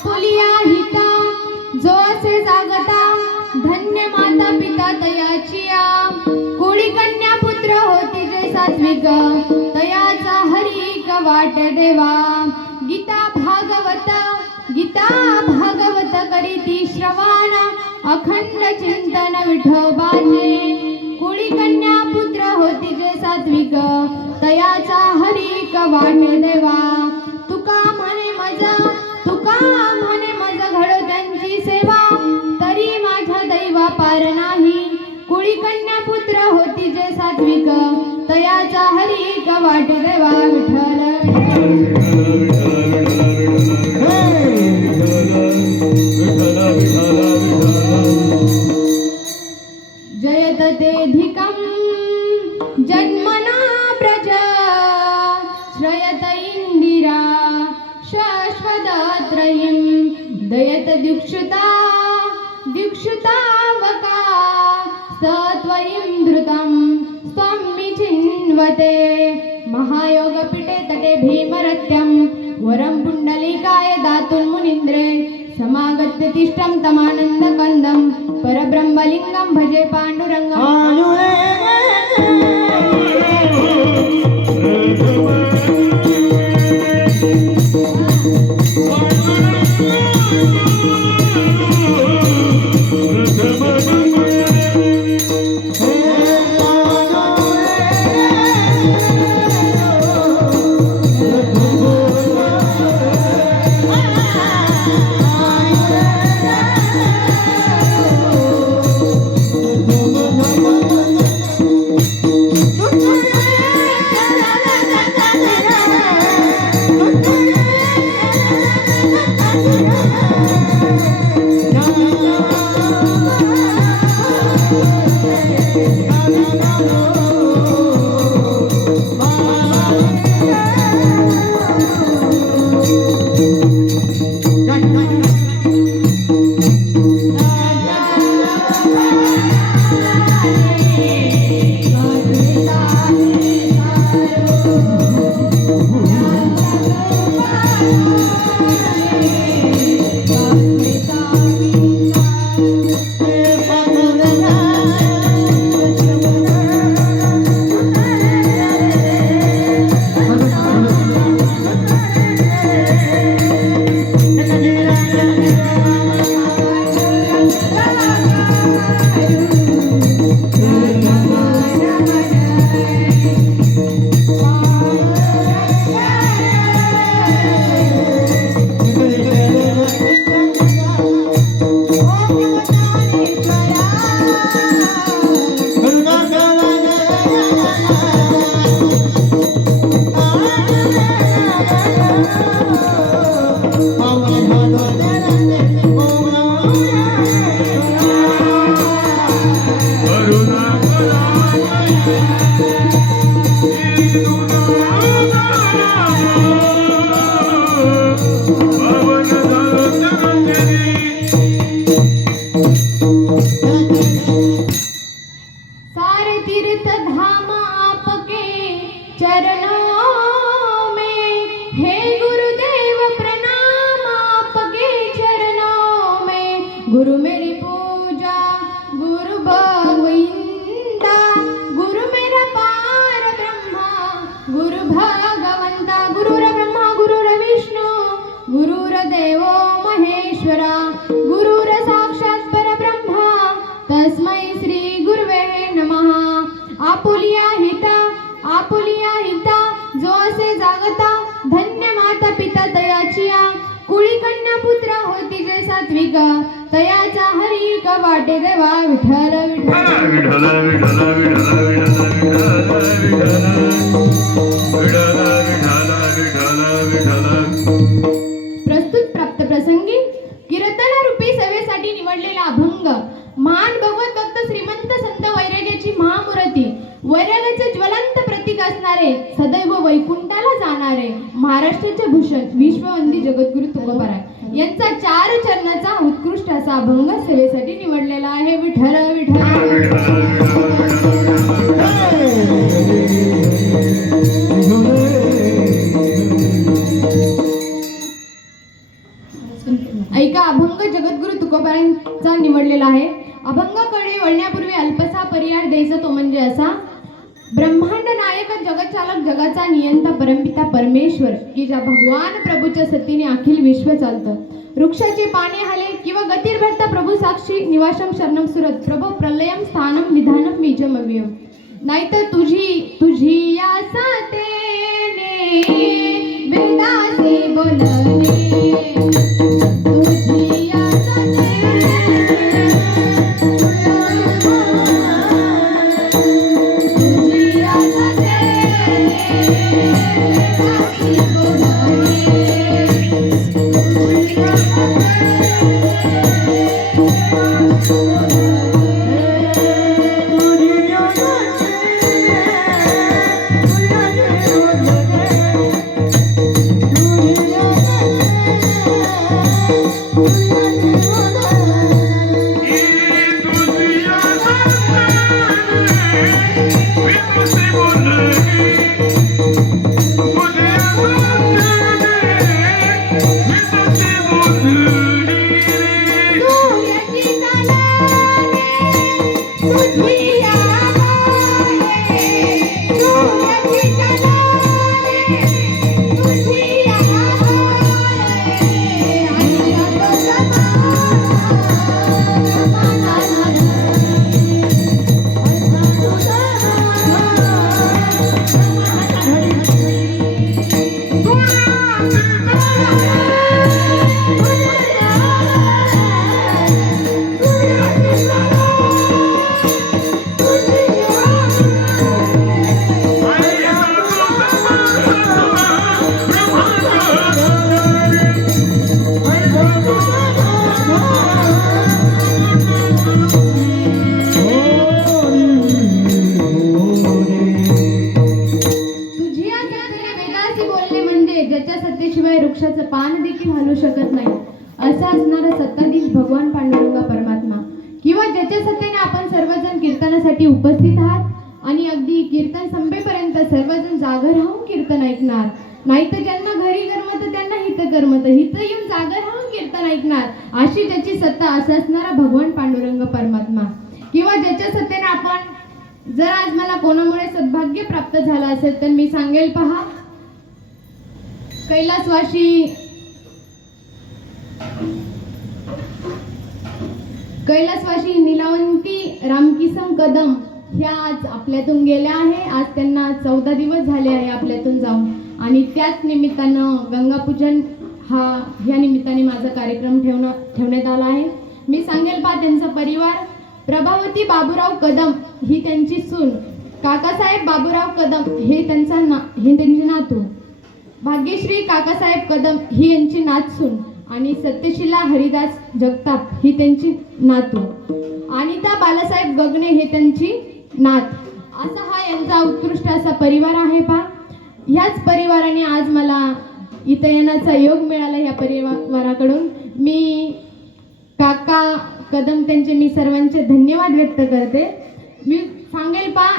Apulia हिता जो असे जागता धन्य माता पिता तयाचिया कुळी कन्या पुत्र होती जे सात्विक तयाचा हरी वाट देवा गीता भागवत करीती श्रवण अखंड चिंतन विठोबाचे कुळी कन्या पुत्र होती जे सात्विक तयाचा हरी वाट देवा तुका म्हणे मज घडो त्यांची सेवा तरी माझ्या दैवा पार नाही कुळी कन्या पुत्र होती जे सात्विक तयाचा हरी वाट देवा विठ्ठल जयत तेधिकं जन्मना प्रज श्रयत इंदिरा शाश्वतत्रयीं दयत दीक्षुतावका सत्वयं धृतं स्वामी चिन्वते महायोगपीठे तटे भीमरत्यं वरं पुण्डलीकाय दातुं मुनीन्द्रे समागत्य तिष्ठं तमानन्दकन्दं परब्रह्मलिङ्गं भजे पाण्डुरङ्गम् गुरु मेरी पूजा गुरु गोविंदा गुरु मेरा पार ब्रह्मा गुरु भगवंता गुरुर ब्रह्मा गुरुर विष्णु गुरुर देवो महेश्वरा गुरुर साक्षात परब्रह्मा तस्मै श्री गुरुवे नमः आपुलिया हिता जो असे जागता धन्य माता पिता तयाचिया कुळी कन्या पुत्र होती जे सात्विक तयाचा हरी वाटे देवा विठ्ठल विठ्ठल प्रस्तुत प्राप्त प्रसंगी कीर्तन रूपी सेवेसाठी निवडलेला अभंग महान भगवत भक्त श्रीमंत संत वैराग्याची महामूर्ती वैराग्याचे ज्वलंत प्रतीक असणारे सदैव वैकुंठाला जाणारे महाराष्ट्राचे भूषण विश्ववंदी जगद्गुरु तुकोबाराय यांचा 4 चरणाचा उत्कृष्ट असा अभंग सेवेसाठी निवडलेला आहे विठ्ठल ऐका, अभंग जगद्गुरु तुकोबारांचा निवडलेला आहे. अभंगाकडे वळण्यापूर्वी अल्पसा पर्याय द्यायचा, तो म्हणजे असा: ब्रह्मांड नायक जगचालक जगाचा नियंता परमपिता परमेश्वर, की ज्या भगवान प्रभूच्या सतीने अखिल विश्व चालतं. वृक्षाचे पाने हले किंवा गतीर भरता प्रभू साक्षी निवासम शरणम सुरत प्रभो प्रलयम स्थानम निधानम निजमव्यम. नाहीतर तुझी या सातेने वेदासी बोलणे, तुझी या वृक्षाचं पान देखील हलू शकत नाही असा असणारा सत्ताधीश भगवान पांडुरंग परमात्मा, किंवा ज्याच्या सत्तेने आपण सर्वजण कीर्तनासाठी उपस्थित आहात आणि अगदी कीर्तन संपेपर्यंत सर्वजण जागर राहून कीर्तन ऐकणार. नाहीतर ज्यांना घरी करमत त्यांना हित करमत, हित येऊन जागर राहून कीर्तन ऐकणार. अशी ज्याची सत्ता असा असणारा भगवान पांडुरंग परमात्मा, किंवा ज्याच्या सत्तेने आपण जर आज मला कोणामुळे सद्भाग्य प्राप्त झालं असेल तर मी सांगेल, पहा, कैलासवासी नीलावंती रामकिसन कदम ह्या आज आपल्यातून गेल्या आहे. आज त्यांना 14 दिवस झाले आहे आपल्यातून जाऊन, आणि त्याच निमित्तानं गंगापूजन ह्या निमित्ताने माझा कार्यक्रम ठेवण्यात आला आहे. मी सांगेल, पहा, त्यांचा परिवार: प्रभावती बाबूराव कदम ही त्यांची सून, काकासाहेब बाबूराव कदम हे त्यांचे नातू, भाग्यश्री काकासाहेब कदम ही यांची नातसून, आणि सत्यशिला हरिदास जगताप ही त्यांची नातू, अनिता बालासाहेब गगने हे त्यांची नात. असा हा यांचा उत्कृष्ट असा परिवार आहे. पहा, ह्याच परिवाराने आज मला इथं येण्याचा योग मिळाला. ह्या परिवाराकडून मी काका कदम त्यांचे मी सर्वांचे धन्यवाद व्यक्त करते. मी सांगेल, पहा,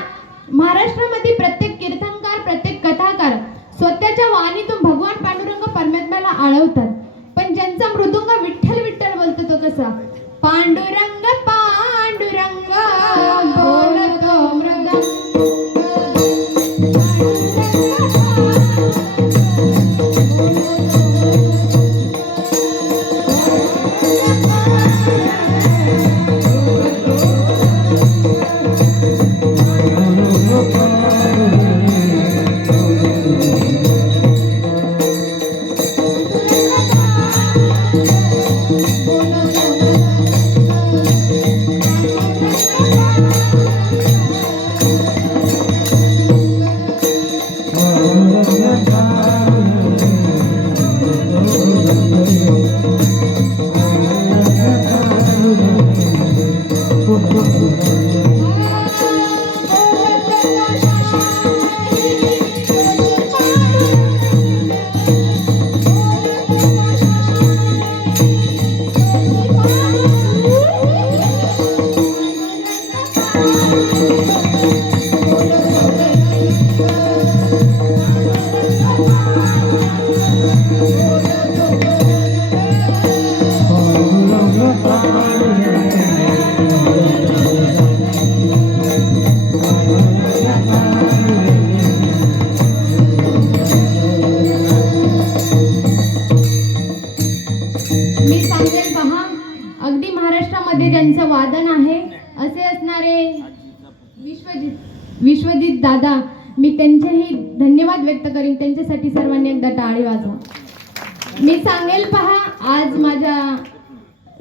महाराष्ट्रामध्ये प्रत्येक कीर्तनकार, प्रत्येक कथाकार स्वतःच्या वाणीतून भगवान पांडुरंग परमात्म्याला आळवतात, पण ज्यांचा मृदुंग विठ्ठल विठ्ठल बोलतो तो कसा: पांडुरंग पांडुरंग बोलतो मृदंग. बोलो महाराष्ट्रामध्ये ज्यांचं वादन आहे असे असणारे विश्वजित दादा, मी त्यांचेही धन्यवाद व्यक्त करीन. त्यांच्यासाठी सर्वांनी एकदा टाळी वाजवा. मी सांगेल पहा, आज माझ्या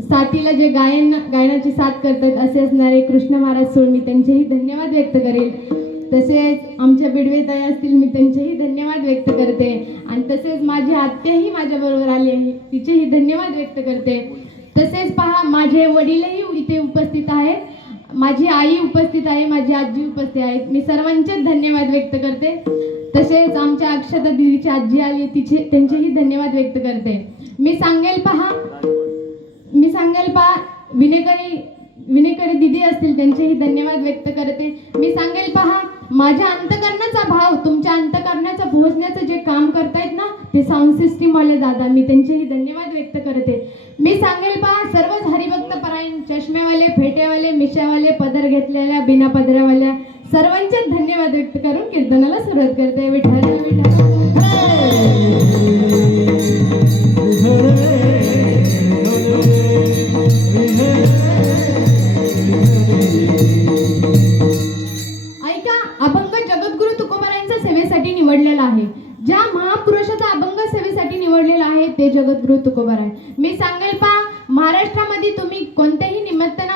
साथीला जे गायनाची साथ करतात असे असणारे कृष्ण महाराज सोळ, मी त्यांचेही धन्यवाद व्यक्त करेल. तसेच आमच्या बिडवेताई असतील, मी त्यांचेही धन्यवाद व्यक्त करते. आणि तसेच माझी आत्याही माझ्याबरोबर आली आहे, तिचेही धन्यवाद व्यक्त करते. तसेच पहा, माझे वडीलही इथे उपस्थित आहेत, माझी आई उपस्थित आहे, माझी आजी उपस्थित आहेत. मी सर्वांचेच धन्यवाद व्यक्त करते. तसेच आमच्या अक्षता दिदीची आजी आली, त्यांचेही धन्यवाद व्यक्त करते. मी सांगेल पहा विनेकरी दिदी असतील, त्यांचेही धन्यवाद व्यक्त करते. मी सांगेल पहा, माझ्या अंतकरणाचा भाव तुमच्या अंतकरणाचा पोहोचण्याचं जे काम करतायत ना, ते साऊंड सिस्टीम वाले दादा, मी त्यांचेही धन्यवाद व्यक्त करते. मी सांगेल पहा, सर्वच हरिभक्त परायण, चष्मेवाले, फेट्यावाले, मिशावाले, पदर घेतलेल्या, बिना पदरावाल्या सर्वांचे धन्यवाद व्यक्त करून कीर्तनाला सुरुवात करते. विठ्ठल विठ्ठल. ऐका, अभंग जगद्गुरु तुकोबारायांच्या सेवेसाठी निवडलेला आहे. ज्या महापुरुषाचा अभंग सेवेसाठी निवडलेला आहे ते जगद्गुरु तुकोबाराय. मी सांगेल पहा, महाराष्ट्रामध्ये तुम्ही कोणत्याही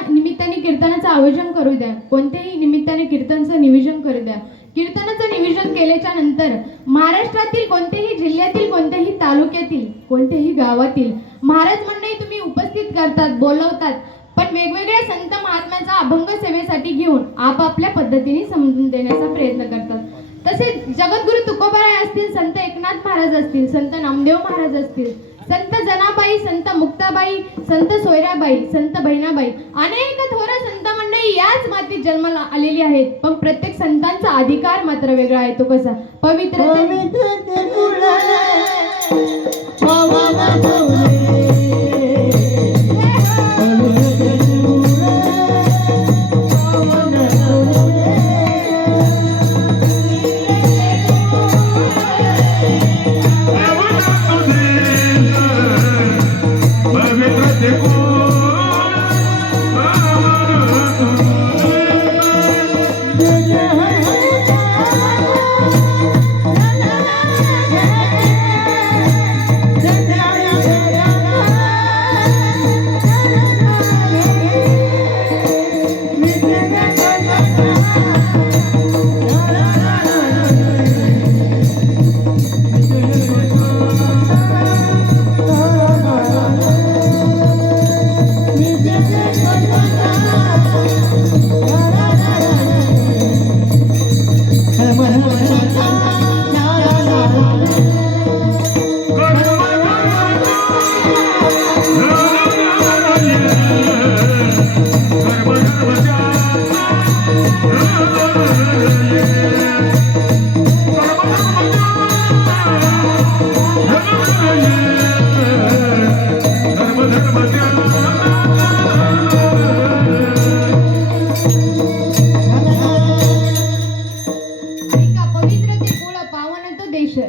निमित्ताने कीर्तनाचं आयोजन करू द्या, कोणत्याही निमित्ताने कीर्तनाचं नियोजन करू द्या. कीर्तनाचं नियोजन केल्याच्या नंतर महाराष्ट्रातील कोणत्याही जिल्ह्यातील, कोणत्याही तालुक्यातील, कोणत्याही गावातील महाराज मंडळी तुम्ही उपस्थित करतात, बोलवतात, पण वेगवेगळ्या संत महात्म्याचा अभंग सेवेसाठी घेऊन आपापल्या पद्धतीने समजून देण्याचा प्रयत्न करतात. तसेच जगद्गुरु तुकोबाराय असतील, संत एकनाथ महाराज असतील, संत नामदेव महाराज असतील, संत जनाबाई, संत मुक्ताबाई, संत सोयराबाई, संत बहिणाबाई, अनेक थोर संत मंडळी याच मातीत जन्माला आलेली आहेत. पण प्रत्येक संतांचा अधिकार मात्र वेगळा आहे. तो कसा? पवित्र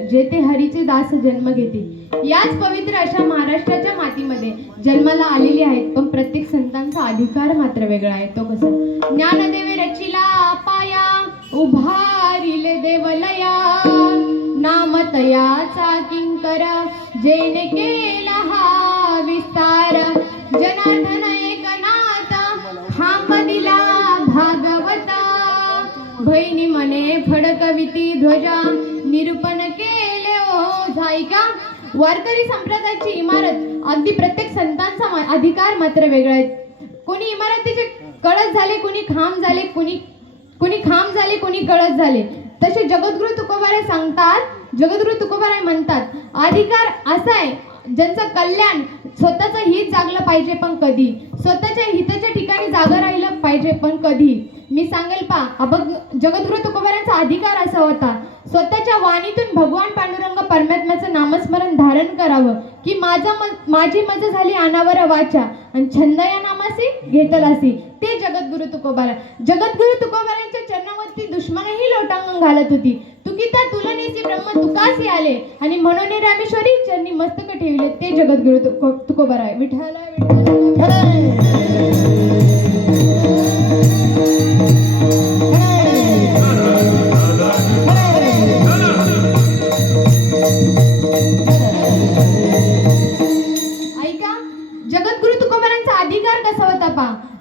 जेथे हरीचे दास जन्म घेते. याच पवित्र अशा महाराष्ट्राच्या मातीमध्ये जन्माला आलेली आहेत. पण प्रत्येक संतांचा अधिकार मात्र वेगळा आहे. तो कसा? ज्ञानदेवे रचिला पाया, उभारिले देवलया, नामतयाचा किंकर, जेने केला हा विस्तार, जनार्दन एकनाथ, खांब दिला भागवता, बहिणी मने फडकविती ध्वजा, निरूपण केले ओ झायका. वारकरी संप्रदायाची इमारत अगदी प्रत्येक संतांचा अधिकार मात्र वेगळा आहे. कोणी इमारतीचे कळस झाले, कोणी खांब झाले, कोणी खांब झाले, कोणी कळस झाले. तसे जगद्गुरु तुकोबाराय सांगतात, जगद्गुरु तुकोबाराय म्हणतात, अधिकार असा आहे ज्यांचं कल्याण, स्वतःचं हित जागलं पाहिजे पण कधी, स्वतःच्या हिताच्या ठिकाणी जागा राहिलं पाहिजे पण कधी. मी सांगेल पा, जगद्गुरु तुकोबारायांचा अधिकार असा होता, स्वतःच्या वाणीतून भगवान पांडुरंग परमात्म्याचं नामस्मरण धारण करावं, की माझी मज झाली अनावर वाचा आणि छंद या नामासी घेतलासी. ते जगद्गुरु तुकोबाराय. जगद्गुरु तुकोबारायांच्या चरणावरती दुश्मनही लोटांगण घालत होती. तुकिता तुलनेसी ब्रह्म तुकासी आले आणि म्हणून रामेश्वरी चरणी मस्तक ठेवले. ते जगद्गुरु तुकोबाराय. विठ्ठल विठ्ठल.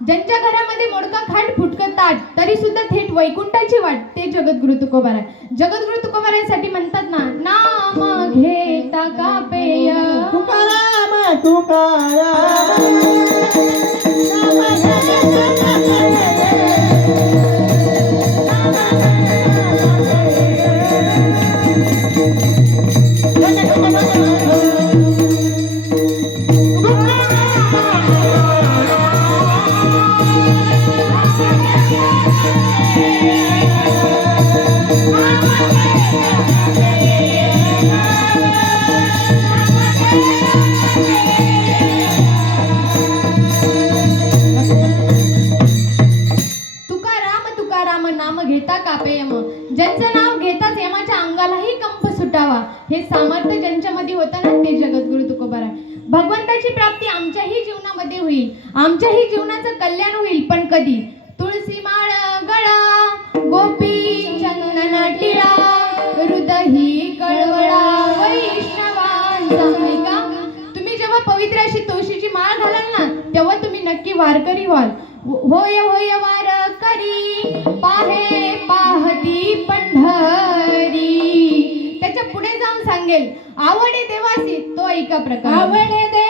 ज्यांच्या घरामध्ये मोडका खाट फुटकं ताट तरी सुद्धा थेट वैकुंठाची वाट ते जगद्गुरु तुकोबाराय. जगद्गुरु तुकोबारायांसाठी म्हणतात ना, नाम घेता का पेय तुकाराम तुकाराम नाम घेता कापेयम. ज्यांचं नाव घेताच यमाच्या अंगालाही कंप सुटावा हे सामर्थ्य ज्यांच्यामध्ये होतं ना ते जगद्गुरु तुकोबाराय. भगवंताची प्राप्ती आमच्याही जीवनामध्ये होईल, आमच्याही जीवनाचं कल्याण होईल. पण कधी? तुळशी माळ गळा गोपी चंदन टिळा हृदयी कळवळा वैष्णवांचा ऐका. तुम्ही जेव्हा पवित्र अशी तुळशीची माळ घालाल ना तेव्हा तुम्ही नक्की वारकरी व्हाल. होय होय वारकरी पाहे पाहती पंढरी. त्याच्या पुढे जाऊन सांगेल आवडे देवासी तो ऐका प्रकार. आवडे देवासी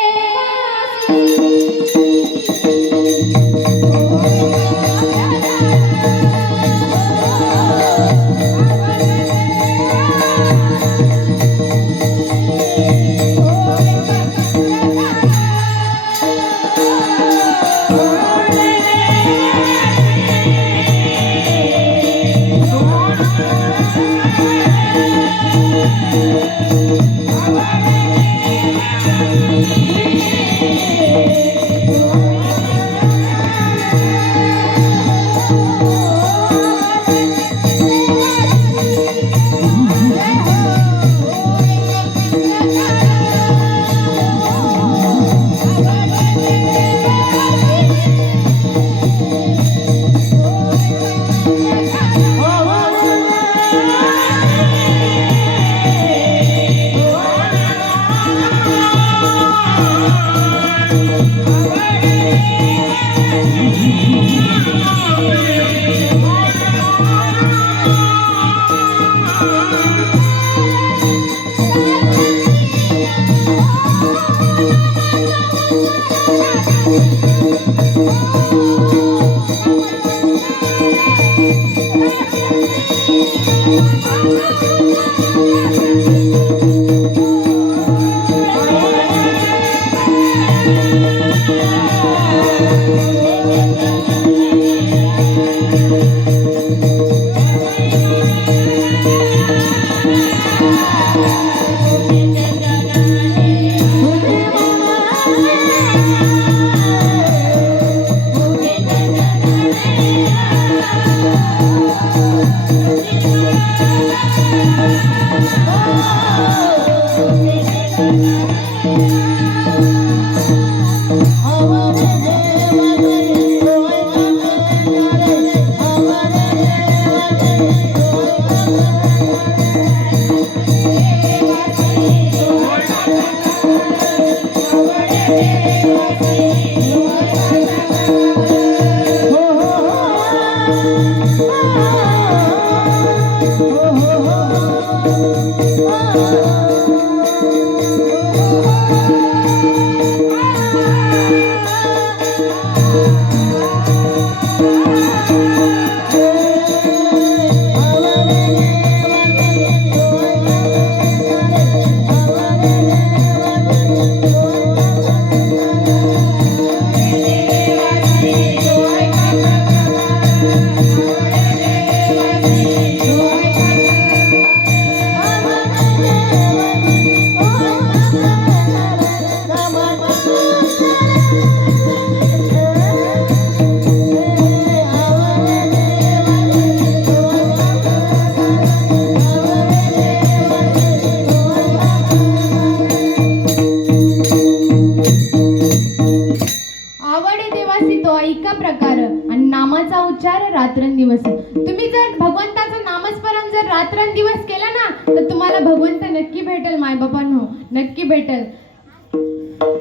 रात्रंदिवस. तुम्ही जर भगवंताचं नामस्मरण जर रात्रंदिवस केलं ना तर तुम्हाला भगवंत नक्की भेटेल. मायबापांनो नक्की भेटेल.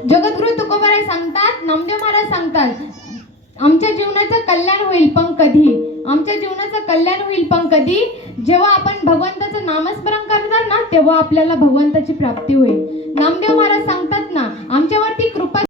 जगद्गुरु तुकोबाराय सांगतात, नामदेव महाराज सांगतात, आमच्या जीवनाचं कल्याण होईल पण कधी? आमच्या जीवनाचं कल्याण होईल पण कधी? जेव्हा आपण भगवंताचं नामस्मरण करणार ना, तेव्हा आपल्याला भगवंताची प्राप्ती होईल. नामदेव महाराज सांगतात ना, आमच्यावरती कृपा